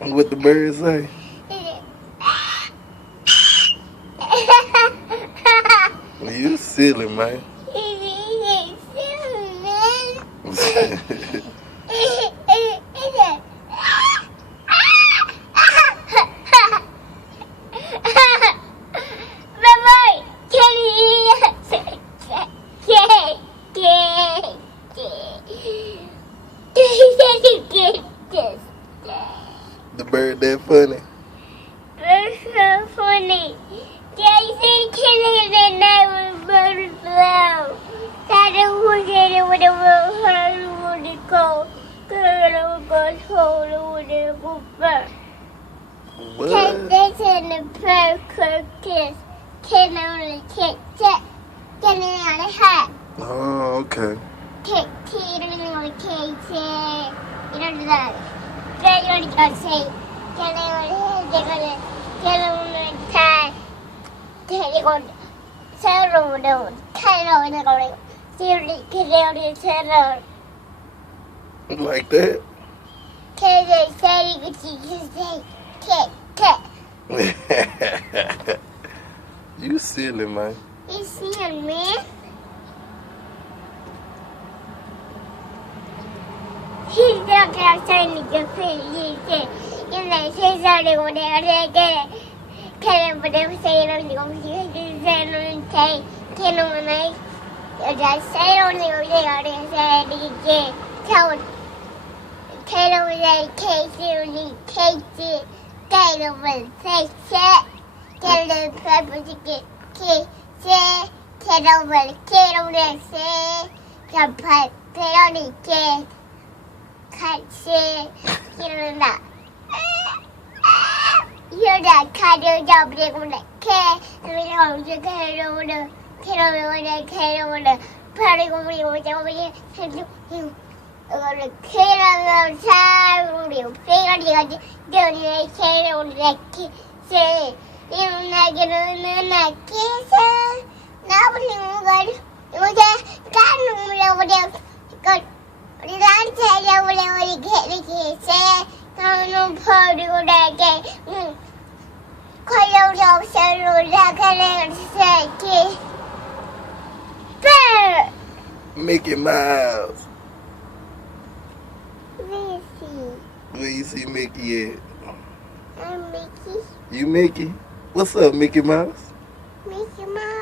What the bird say? You silly, man. The bird that funny. That's so funny. Jason killing the night with bird flow. That is what they would have go. Girl goes home with a bird. What? This in the bird kiss. Can only kick check. Can only hat. Oh, okay. Kick on the cake. You know that. Then you can say. Can only tie. Can you go? Sarah don't. Can only go. Seriously, can only Sarah. Like that? Can they say you say kick. You silly, man. You see me? He's not going to say and they say something when they get it. Can I say it on the can I say on the tell Taylor was a case Taylor was say Taylor purple to get say Taylor was say some pipe Taylor get can't say that. You're that kind of job they want to care. I mean, I'm just going to care over the party over here. You are the kid on the time. You figure you don't need care on the kid. Say, you're not going to kiss her. Nobody will get over there. Good. I'll tell you what you get the kiss. I'm no party on that day. Bear! Mickey Mouse. Missy. Where you see Mickey at? I'm Mickey. You Mickey? What's up, Mickey Mouse? Mickey Mouse.